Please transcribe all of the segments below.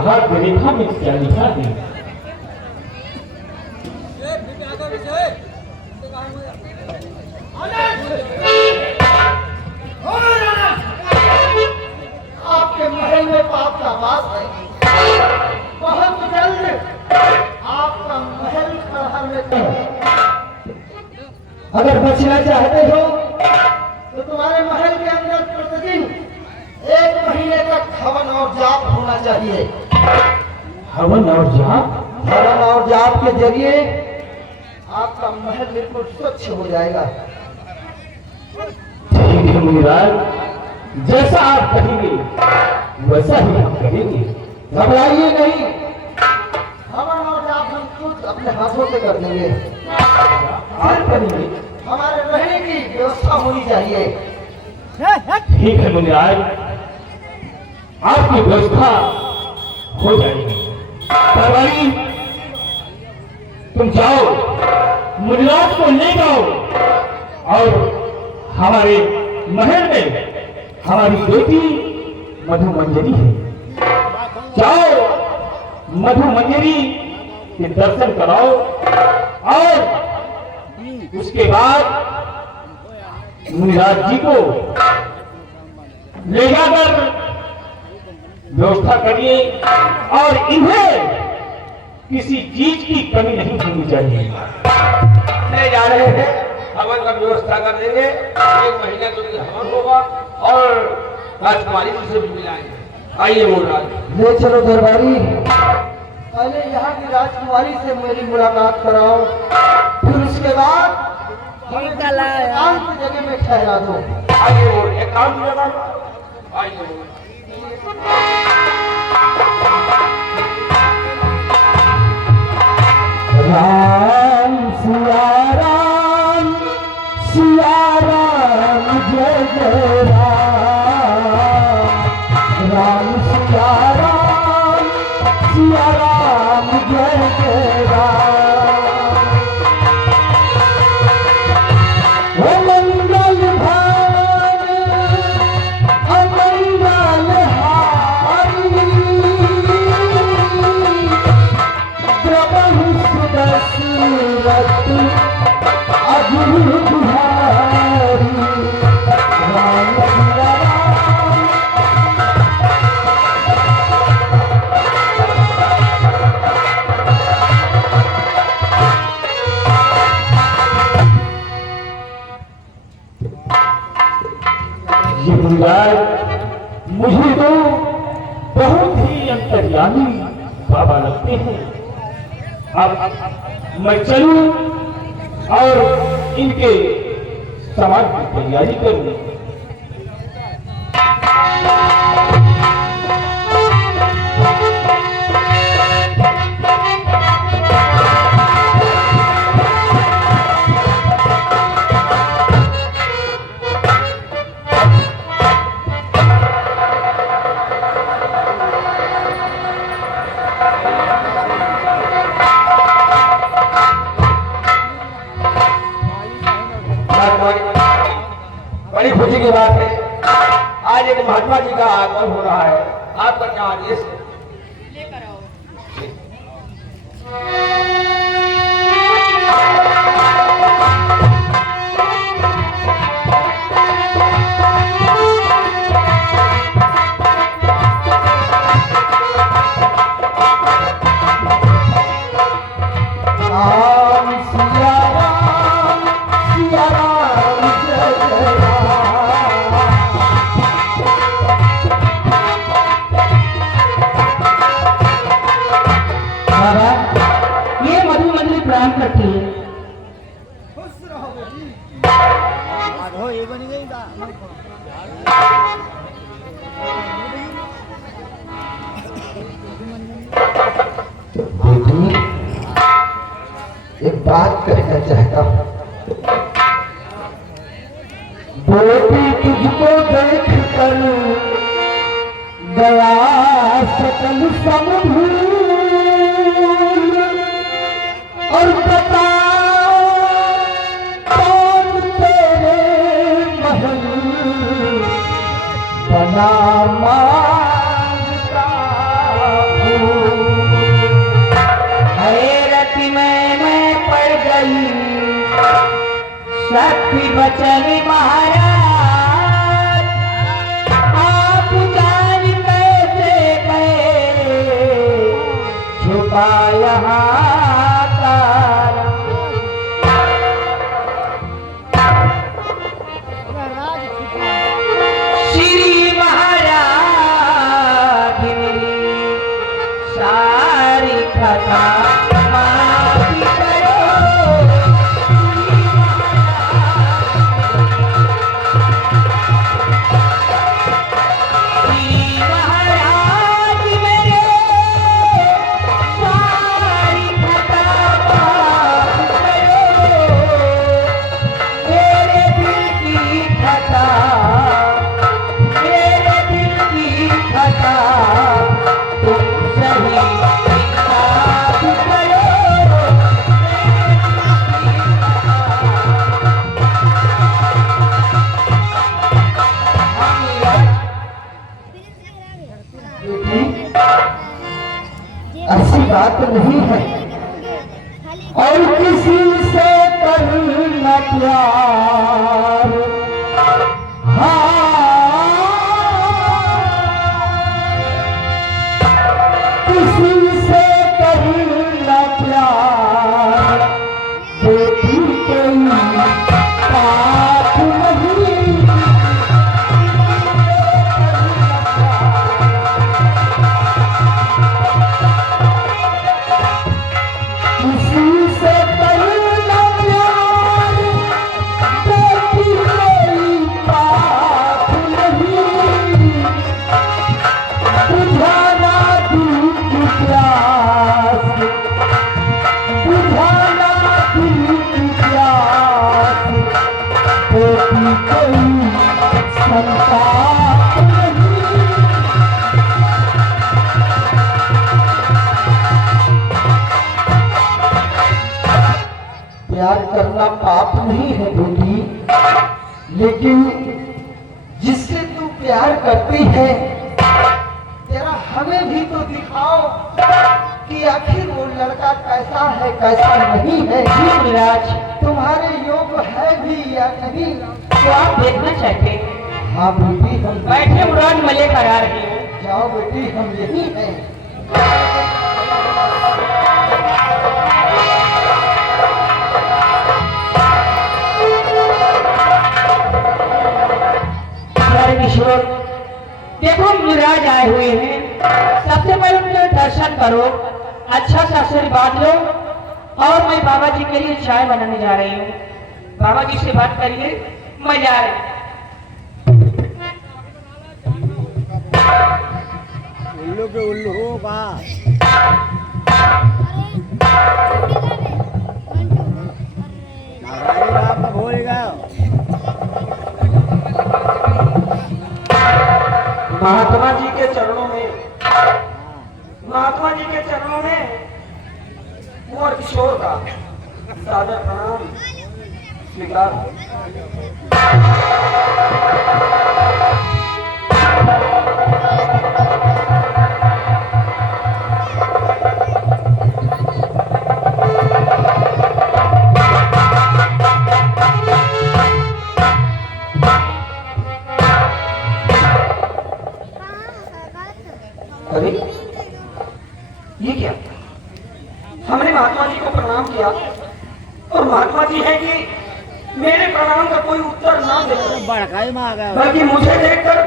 कहा ग्रेखा में क्या लिखा है। आपके महल में पाप का वास है। बहुत जल्द आपका महल प्रहर में अगर बचना चाहते हो तो तुम्हारे महल के अंदर प्रतिदिन 1 महीने तक हवन और जाप होना चाहिए। हवन और जाप? हवन और जाप के जरिए आपका महल बिल्कुल स्वच्छ हो जाएगा। ठीक है मुनिराज, जैसा आप कहेंगे वैसा ही हम करेंगे। घबराइए नहीं, हवन और जाप हम खुद अपने हाथों से कर देंगे। आप करेंगे? हमारे रहने की व्यवस्था होनी चाहिए। ठीक है मुनिराज, आपकी व्यवस्था हो जाएगी। परवारी, तुम जाओ, मुनिराज को ले जाओ और हमारे महल में हमारी बेटी मधु मंजरी है, जाओ मधु मंजरी के दर्शन कराओ और उसके बाद मुनिराज जी को ले जाकर व्यवस्था करिए और इन्हें किसी चीज की कमी नहीं होनी चाहिए। ले जा रहे हैं, हवन का व्यवस्था कर देंगे। 1 महीना तो हवन होगा और राजकुमारी जी से भी मिलाएंगे। आइए मोहनराज। ले चलो दरबारी, पहले यहाँ की राजकुमारी से मेरी मुलाकात कराओ, फिर उसके बाद हमें एकांत जगह में ठहरा दो। आइए मोहन, एक काम जगह आइए मोहन। राम सिया राम, सिया राम जय जय राम, राम सिया राम, सिया राम जय जय राम। ओ मंगल भान अमंगल हारी, प्रभु सुदशरथ अजुर बिहारी, राम सिया राम। ये मुनिराज मुझे तो बहुत ही अंतर्यामी बाबा लगते हैं। अब मैं चलूं और इनके समाज की तैयारी करूं। बड़ी खुशी की बात है, आज एक महात्मा जी का आगमन हो रहा है। आपका क्या आदेश है? लेकर आओ। राम सिया राम, सिया राम जय जय राम। बाबा, ये मधु मंजरी प्रणाम करती है। बेटी, एक बात कहना चाहता हूँ। बेटी तुझको देख कर गया सकल सब भूल, और बता कौन तेरे महल बना मांगता फूल। शक्ति बचन महाराज आप जान कैसे गए छुपा यहाँ तारा। श्री महाराज मेरी सारी कथा माफी करो। श्री महाराज मेरे सारी कथा माफी करो। मेरे दिल की कथा खता तुम सही इंसाफ करो। ऐसी बात नहीं है और किसी से करना प्यार। किसी से करना प्यार बेटी कोई पाप नहीं। किसी से करना प्यार बेटी कोई पाप नहीं। बुझाना दिल की प्यास, बुझाना दिल की प्यास बेटी कोई संताप नहीं। प्यार करना पाप नहीं है बेटी, लेकिन जिससे तू प्यार करती है तेरा हमें भी तो दिखाओ कि आखिर वो लड़का कैसा है कैसा नहीं है। जी महाराज, तुम्हारे योग्य है भी या नहीं। तो आप देखना चाहते हैं? हाँ बेटी, हम बैठे उड़ान मले करा रही हूँ। जाओ बेटी, हम यही हैं। किशोर देखो महाराज आए हुए हैं, सबसे पहले मुझे दर्शन करो, अच्छा सा आशीर्वाद लो और मैं बाबा जी के लिए चाय बनाने जा रही हूँ। बाबा जी से बात करिए, मैं जा रही हूँ। उल्लू के उल्लू होगा। भूल गया। महात्मा जी के चरणों में, महात्मा जी के चरणों में कुंवर किशोर का सादर प्रणाम स्वीकार। अरे ये क्या? हमने महात्मा जी को प्रणाम किया और महात्मा जी है कि मेरे प्रणाम का कोई उत्तर ना दे, बड़का ही मांगा बल्कि मुझे देखकर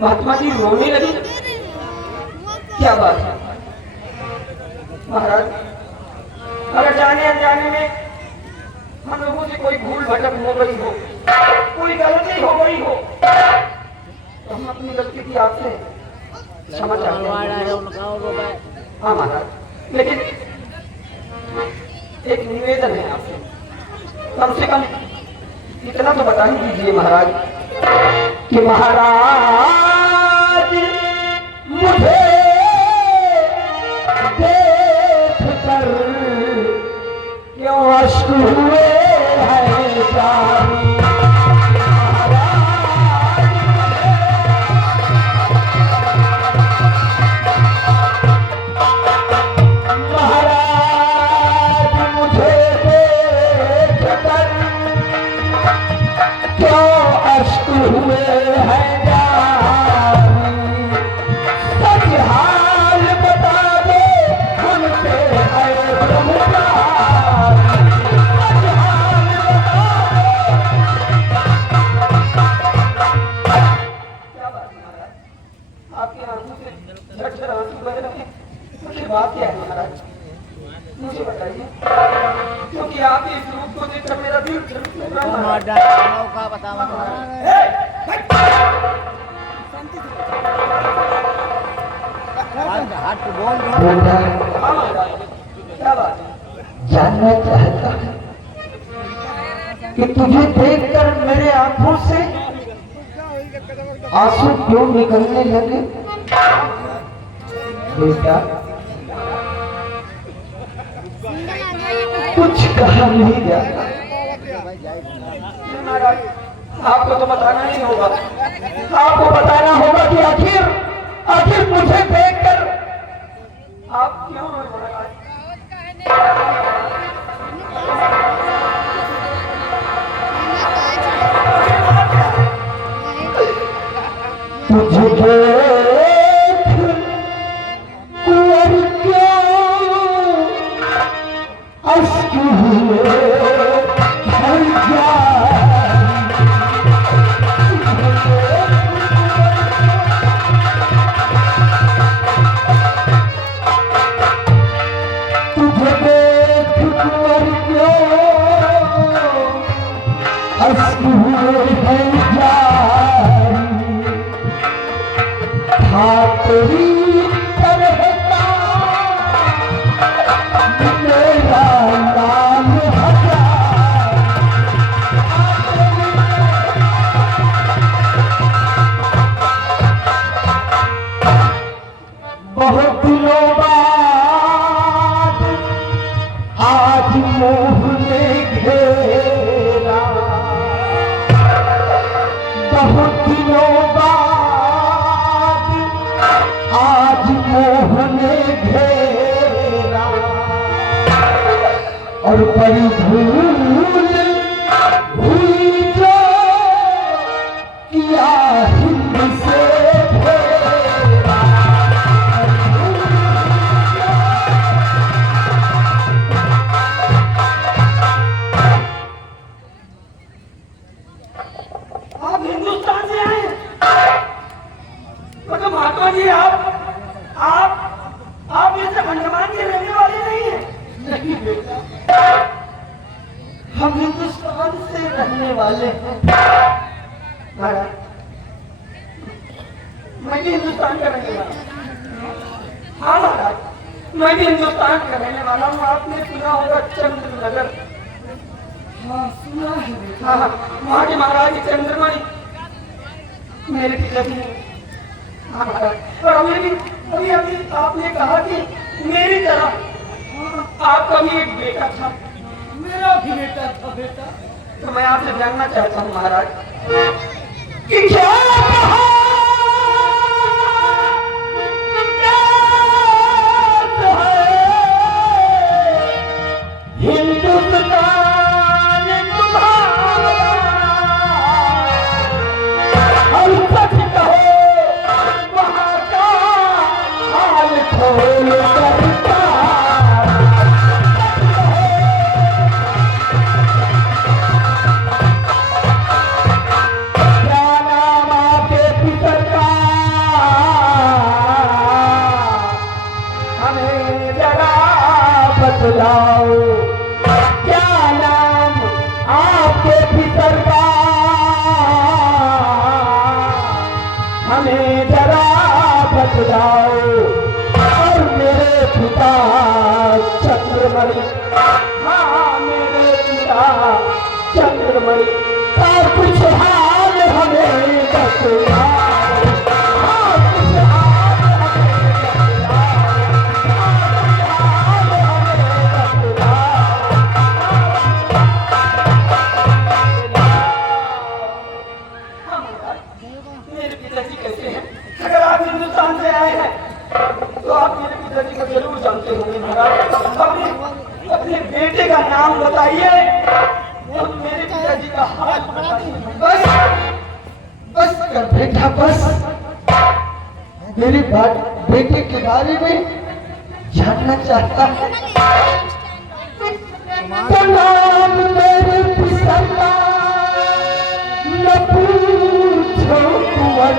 महात्मा जी रोने लगी। क्या बात है महाराज? अगर जाने अनजाने में हम लोगों से कोई भूल भटक हो गई हो, कोई गलती हो गई हो, तो हम अपनी गलती की आपसे क्षमा चाहते हैं। हाँ महाराज, लेकिन एक निवेदन है आपसे, कम से कम इतना तो बता ही दीजिए महाराज कि महाराज मुझे देखकर क्यों अश्क हुए हैं जारी। महाराज मुझे देखकर से झट आंसू बह रहे हैं। मुझे बात क्या है महाराज, मुझे बताइए, क्योंकि आप इस रूप को देखकर मेरा दिल धड़क रहा है। का बता हाथ बोल बेटा हाँ महाराज, क्या बात है? जानना चाहता है कि तुझे देखकर मेरे आंखों से आंसू क्यों निकलने लगे। बेटा कुछ कहा नहीं जाता। महाराज, आपको तो बताना ही होगा, आपको बताना होगा कि आखिर मुझे देखकर आप क्यों रोए महाराज? तुझे देख कुंवर क्यों अश्क हुए हर जाए। तुझे देख कुंवर क्यों अश्क हुए हर जाए। तेरी तरह का मेरा नाम हजार। बहुत दिनों बाद आज मोह ने घेरा। बहुत दिनों आज मोह ने घेरा और बड़ी भूल हुई जो किया हिंद से फेरा। आप हिंदुस्तान से आए हैं? मतलब महात्मा जी आप ऐसे अंडमान के रहने वाले नहीं हैं? नहीं बेटा, हम हिंदुस्तान से रहने वाले हैं। महाराज, मैं भी हिंदुस्तान का रहने वाला हूँ। हाँ महाराज, मैं भी हिंदुस्तान का रहने वाला हूँ। आपने सुना होगा चंद्रनगर? हाँ सुना है बेटा। हाँ, वहाँ के महाराज की चंद्रमणि मेरे पिताजी हैं। हाँ महाराज, और अभी आपने कहा कि मेरी तरह आपका भी एक बेटा था। मेरा भी बेटा था बेटा। तो मैं आपसे जानना चाहता हूँ महाराज कि क्या कहा, क्या है हिंदुस्तान तुम्हारा। और सच कहो वहाँ का हाल खोल करता। क्या नाम आपके पितर का, हमें जरा बतलाओ। क्या नाम आपके पितर का, हमें जरा बतलाओ। और मेरे पिता चंद्रमणि, हाँ मेरे पिता चंद्रमणि का कुछ हाल हमें बतलाओ। हाँ, कुछ हाल हमें बतलाओ। मेरे पिताजी कैसे हैं? अगर आप हिंदुस्तान से आए हैं तो आप मेरे पिताजी को जरूर जानते होंगे महाराज। अपने बेटे का नाम बताइए और मेरे पिताजी का हाल बताइए। बस बस कर बेटा बस। मेरी बात बेटे के बारे में जानना चाहता है। तो नाम मेरे पितर का न पूछो कुंवर,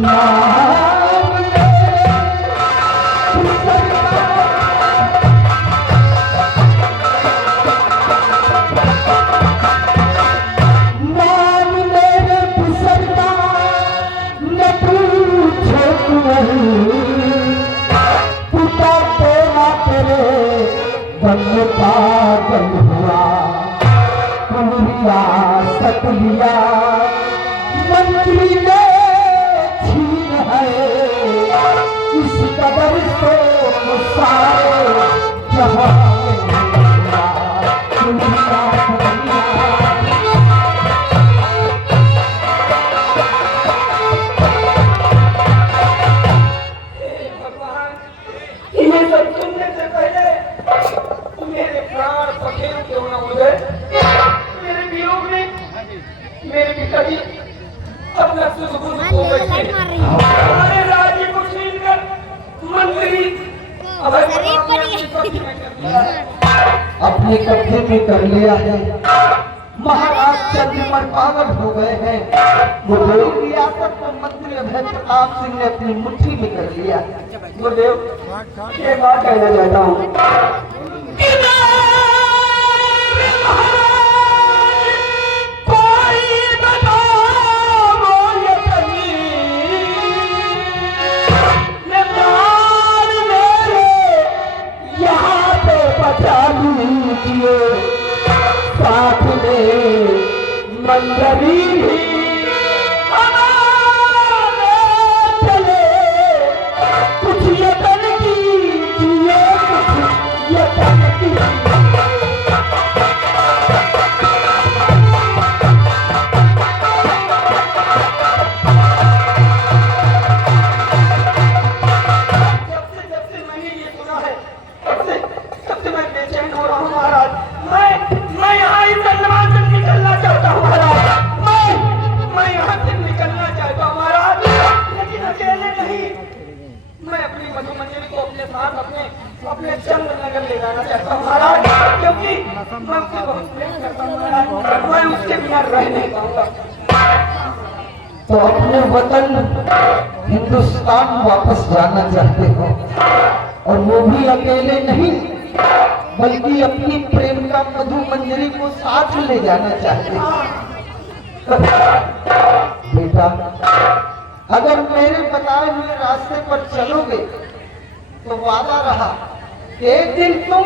नाम ले नाम मेरे बिसरता न पूछो नहीं, पिता तेरा तेरे बन पागल हुआ, रियासत लिया मंत्री ने छीन है, इस कदर से सारे जहां भगवान, ये सब सुनने से पहले मेरे प्राण पखेरु क्यों न हो गए। मेरे वियोग में मेरे पिताजी अपना सुसुगुन खो बैठे। हमारे राज्य को छीनकर मंत्री अपने कब्जे में कर लिया है। महाराज चंद्रमल पागल हो गए हैं। गुरुदेव रियासत को मंत्री अभय प्रताप सिंह ने अपनी मुट्ठी में कर लिया। गुरुदेव, ये बात कहना चाहता हूँ, साथ में मंजरी हमारे चले, कुछ यतन कीजिए, कुछ यतन कीजिए। जब से मैंने ये सुना है, तब से मैं बेचैन हो रहा हूँ महाराज। मैं यहाँ इस दरबार से निकलना चाहता हूँ महाराज। मैं यहाँ से निकलना चाहता हूँ महाराज, लेकिन अकेले नहीं। मैं अपनी मधुमंजरी को अपने साथ अपने चंद्रनगर ले जाना चाहता हूँ महाराज, क्योंकि मैं उससे बहुत प्रेम करता हूँ महाराज। मैं उसके बिना रह नहीं पाऊंगा। तो अपने वतन हिंदुस्तान वापस जाना चाहते हो, और वो भी अकेले नहीं बल्कि अपनी प्रेमिका मधुमंजरी को साथ ले जाना चाहते हो। बेटा, अगर मेरे बताए हुए रास्ते पर चलोगे तो वादा रहा कि एक दिन तुम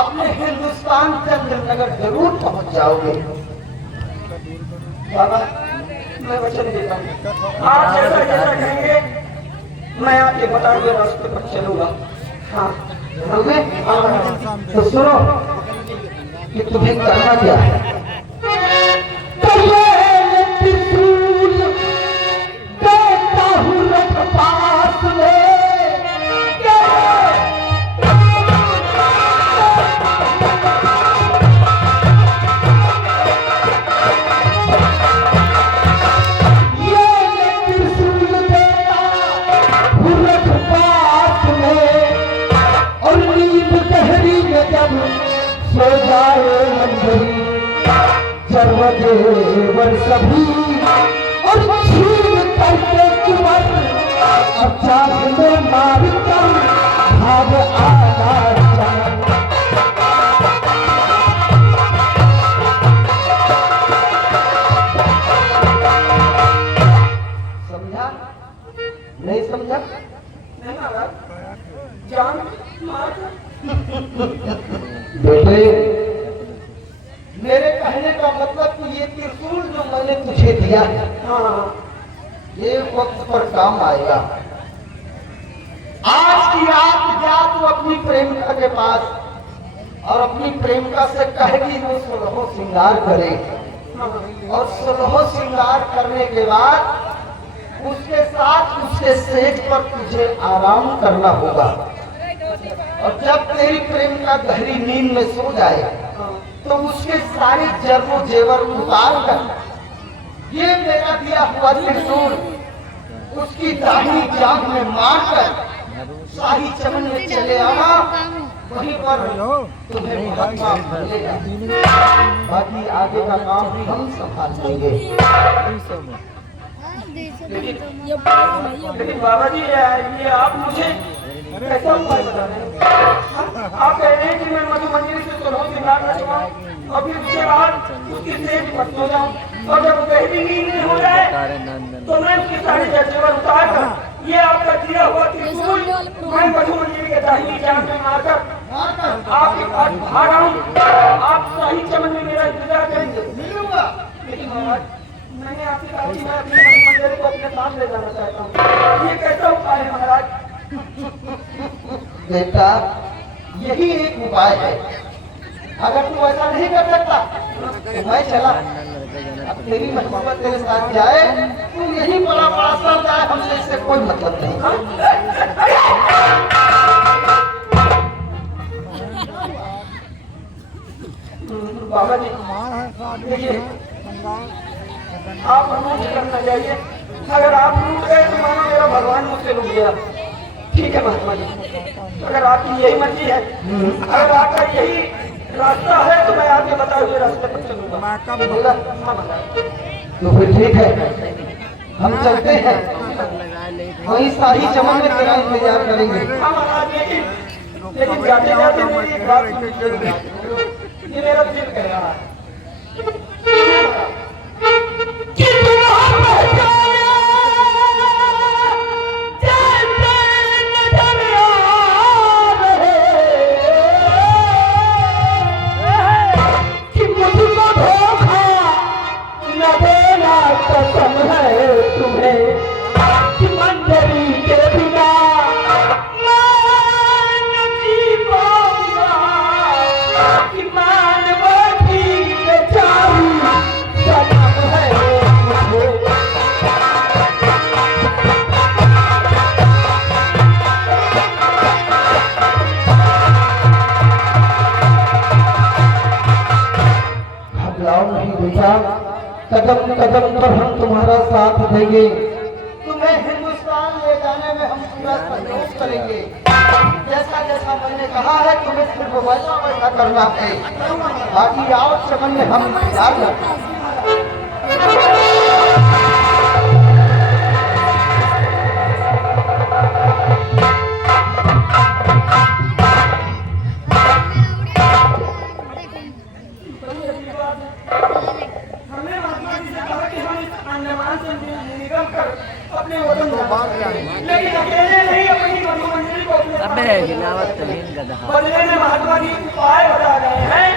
अपने हिंदुस्तान चंद्रनगर जरूर पहुंच जाओगे। बाबा, मैं वचन देता हूँ, आप जैसा जैसा कहेंगे मैं आपके बताए हुए रास्ते पर चलूंगा। हाँ, तो सुनो कि तुम्हें करना क्या है। त्रिशूल देता हूँ रखपात में, सो जाए मंजरी जरवजेवर सभी, और छीन करके कुंवर अब चांद में मार कर भाग आना समझा? नहीं समझा? नहीं महाराज, जान मार बेटे, मेरे कहने का मतलब कि ये त्रिशूल जो मैंने तुझे दिया है, ये वक्त पर काम आएगा। आज की रात जा तू अपनी प्रेमिका के पास, और अपनी प्रेमिका से कहेगी वो सुलहो श्रृंगार करे, और सुलहो श्रृंगार करने के बाद उसके साथ उसके सेज पर तुझे आराम करना होगा। और जब तेरी प्रेमिका गहरी नींद में सो जाए तो उसके सारे जर्मो जेवर उतार कर ये मेरा दिया हुआ त्रिशूल उसकी दाहिनी जांघ में मारकर शाही चमन में चले आना, वहीं पर तुम्हें महात्मा मिलेगा। बाकी आगे का काम हम संभाल लेंगे। लेकिन बाबा जी ये आप मुझे कैसा उपाय बता रहे हैं? आप कह रहे हैं कि मैं मधु मंजरी से सुलह सिंगार रचवाऊं और फिर उसके बाद उसकी सेज पर सो जाऊं और जब कहीं भी नींद नहीं हो जाए तो मैं उसकी सारी जजेवर उतार कर ये आपका दिया हुआ त्रिशूल मैं मधु मंजरी के दाहिनी जान में मारकर आपके पास भाग आऊं। आप शाही चमन में मेरा इंतजार करेंगे। मिलूंगा। लेकिन महाराज मैंने आपसे कहा कि मैं अपनी मधु मंजरी को अपने साथ ले जाना चाहता हूँ। ये कैसा उपाय है महाराज? बेटा यही एक उपाय है। अगर तू ऐसा नहीं कर सकता तो मैं चला। अब तेरी मोहब्बत तेरे साथ जाए, तू यही बड़ा बड़ा सर जाए, हमसे इससे कोई मतलब नहीं। बाबा जी देखिए आप रूठ करना चाहिए। अगर आप रूठ गए तो मानो मेरा भगवान मुझसे रुक गया। ठीक है महात्मा जी, अगर आपकी यही मर्जी है, अगर आपका यही रास्ता है तो मैं आपके बताए हुए रास्ते पर चलूंगा। बोला, हाँ महाराज। तो फिर ठीक है, हम चलते हैं। वही शाही चमन में तेरा इंतजार करेंगे। हाँ महाराज लेकिन जाते जाते मेरी एक बात सुनिए। ये मेरा दिल कह रहा है कि तुम पहचाने कि मुझको धोखा न देना कसम है तुम्हें कि मंजरी के बिना मैं जी पाऊंगा कि मानवती बेचारी सनम है मुझे। घबराओ नहीं बेटा, कदम कदम पर हम तुम्हारा साथ देंगे। तुम्हें हिंदुस्तान ले जाने में हम पूरा सहयोग करेंगे। जैसा जैसा मैंने कहा है तुम्हें सिर्फ वैसा वैसा करना है। बाकी आओ चमन में हम इंतजार करते हैं। हमने महात्मा जी से कहा कि हम इस अंडमान से निकल कर अपने वतन जाएंगे, लेकिन अकेले नहीं अपनी मधु मंजरी को अपने साथ ले जाएंगे। बदले में महात्मा जी उपाय बता रहे हैं